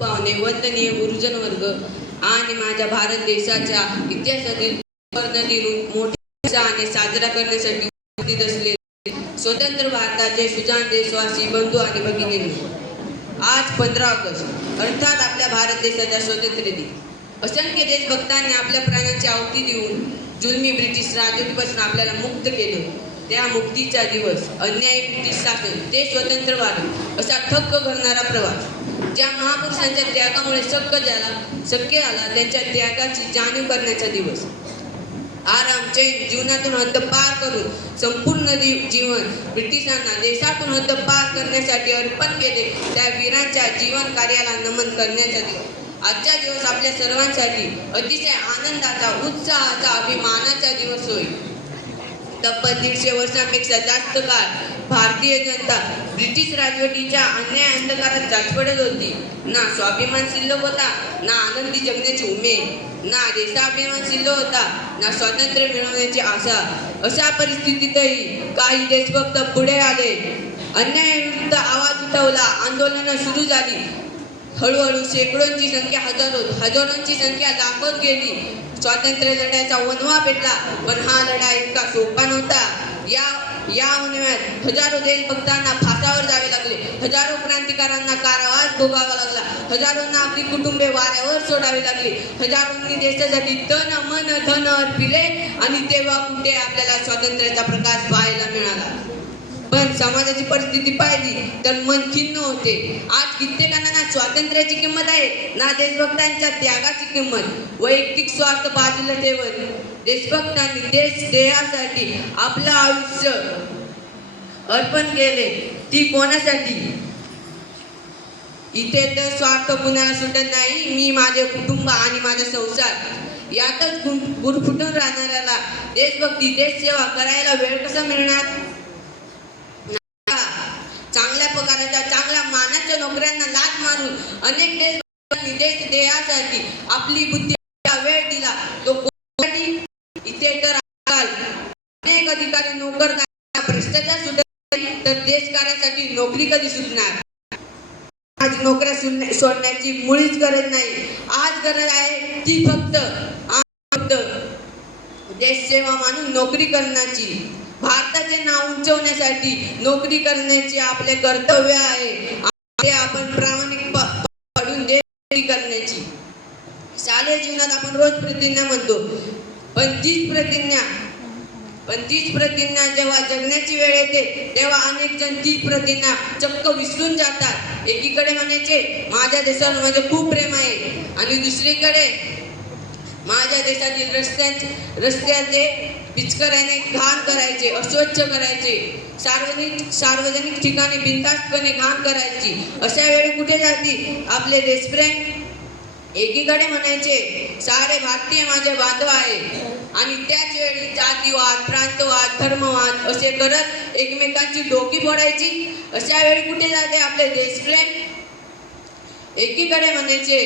पाहुणे वंदनीय गुरुजन वर्ग आणि माझ्या भारत देशाच्या इतिहासातील सुवर्ण मोठ्या उत्साहाने साजरा करण्यासाठी उपस्थित असलेले स्वतंत्र भारताचे सुजान देशवासी बंधू आणि भगिनी आज पंधरा ऑगस्ट अर्थात आपल्या भारत देशाचा स्वातंत्र्य दिन. असंख्य देशभक्तांनी आपल्या प्राणांची आवती देऊन जुलमी ब्रिटिश राजवटीपासून आपल्याला मुक्त केलं. त्या मुक्तीचा दिवस अन्यायी ब्रिटिश शासन ते स्वतंत्र भारत असा थक्क करणारा प्रवास. ज्या महापुरुषांच्या त्यागामुळे शक्य झाला शक्य आला त्यांच्या त्यागाची जाणीव करण्याचा दिवस. आराम चैन जीवनातून हद्द पार करून संपूर्ण जीवन ब्रिटिशांना देशातून हद्द पार करण्यासाठी अर्पण केले त्या वीरांच्या जीवन कार्याला नमन करण्याचा दिवस. आजचा दिवस आपल्या सर्वांसाठी अतिशय आनंदाचा उत्साहाचा अभिमानाचा दिवस होईल तब्बल दीडशे वर्षांपेक्षा जास्त काळ भारतीय जनता ब्रिटिश राजवटीच्या अन्याय अंधकारात जाचपडत होती. ना स्वाभिमान शिल्लक होता ना आनंदी जगण्याची उमेद. ना देशाभिमान शिल्लक होता ना स्वातंत्र्य मिळवण्याची आशा. अशा परिस्थितीतही काही देशभक्त पुढे आले. अन्यायाविरुद्ध आवाज उठवला आंदोलनं सुरू झाली. हळूहळू शेकडोंची संख्या हजारो हजारोंची संख्या लाखोत गेली. स्वातंत्र्य लढ्याचा वनवा पेटला पण हा लढा इतका सोपा नव्हता. या या वनव्यात हजारो देशभक्तांना फासावर जावे लागले. हजारो क्रांतिकारांना कारावास भोगावा लागला. हजारोंना आपली कुटुंबे वाऱ्यावर सोडावी लागली. हजारोंनी देशासाठी तन मन धन अर्पिले आणि तेव्हा कुठे आपल्याला स्वातंत्र्याचा प्रकाश पाहायला मिळाला? पण समाजाची परिस्थिती पाहिली. तर मन खिन्न होते. आज कित्येकांना ना स्वातंत्र्याची किंमत आहे. ना देशभक्तांच्या त्यागाची किंमत. वैयक्तिक स्वार्थ बाजूला ठेवत. देशभक्तांनी देश देहासाठी आपलं आयुष्य अर्पण केले. ती कोणासाठी? इथे तर स्वार्थ पुन्हा सुटत नाही. मी माझे कुटुंब आणि माझा संसार. यातच गुरफुटून राहणाऱ्याला देशभक्ती देशसेवा करायला वेळ कसा मिळणार? चांगल्या पगाराच्या चांगल्या मानाच्या नोकऱ्यांना लाच मारून अनेक देश देश देहासाठी आपली बुद्धी वेळ दिला. तो इथे तर अनेक अधिकारी नोकर भ्रष्टाचार सुटत तर देश कार्यासाठी नोकरी कधी सुटणार? आज नोकऱ्या सुटण्या- सोडण्याची मुळीच गरज नाही. आज गरज आहे ती फक्त देश सेवा मानून नोकरी करण्याची. भारताचे नाव उंचवण्यासाठी नोकरी करण्याचे आपले कर्तव्य आहे. ते आपण प्रामाणिक पडून करण्याची. शालेय जीवनात आपण रोज प्रतिज्ञा म्हणतो. पण तीच प्रतिज्ञा पण तीच प्रतिज्ञा जेव्हा जगण्याची वेळ येते तेव्हा अनेक जण ती प्रतिज्ञा चक्क विसरून जातात. एकीकडे म्हणायचे माझ्या देशावर माझे खूप प्रेम आहे. आणि दुसरीकडे माझ्या देशातील रस्त्यांचे रस्त्याचे पिचकऱ्याने घाण करायचे अस्वच्छ करायचे. सार्वजनिक सार्वजनिक ठिकाणी बिनतास्तपणे घाण करायची. अशा वेळी कुठे जाती? आपले देशप्रेम. एकीकडे म्हणायचे सारे भारतीय माझे बांधव आहे. आणि त्याच वेळी जातीवाद प्रांतवाद धर्मवाद असे करत एकमेकांची डोकी फोडायची. अशा वेळी कुठे जाते आपले देशप्रेम? एकीकडे म्हणायचे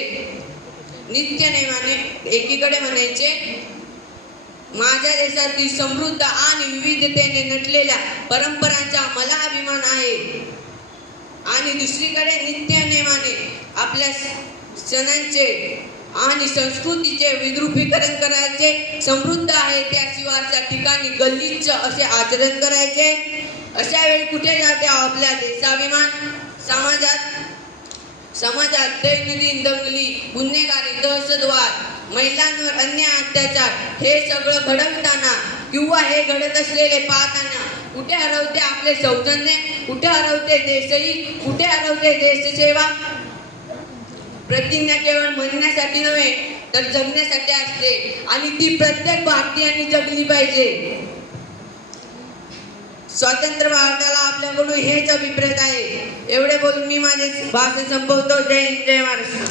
नित्य नेमाने एकीकडे म्हणायचे माझ्या देशातील समृद्ध आणि विविधतेने नटलेल्या परंपरांचा मला अभिमान आहे. आणि दुसरीकडे नित्य नेमाने आपल्या स- सणांचे आणि संस्कृतीचे विद्रुपीकरण करायचे समृद्ध आहे त्या शिवारच्या ठिकाणी गल्लीच असे आचरण करायचे. अशा वेळी कुठे जाते आपल्या देशाभिमान? समाजात दैनंदिन दंगली गुन्हेगारी दहशतवाद महिलांवर अन्याय अत्याचार हे सगळं घडवताना किंवा हे घडत असलेले पाहताना कुठे हरवते आपले सौजन्य? कुठे हरवते देशही? कुठे हरवते देशसेवा? प्रतिज्ञा केवळ म्हणण्यासाठी नव्हे तर जगण्यासाठी असते. आणि ती प्रत्येक भारतीयांनी जगली पाहिजे. स्वातंत्र्य भारताला आपल्याकडून हेच अभिप्रेत आहे. एवढे बोलून मी माझे भाषण संपवतो. जय हिंद जय महाराष्ट्र.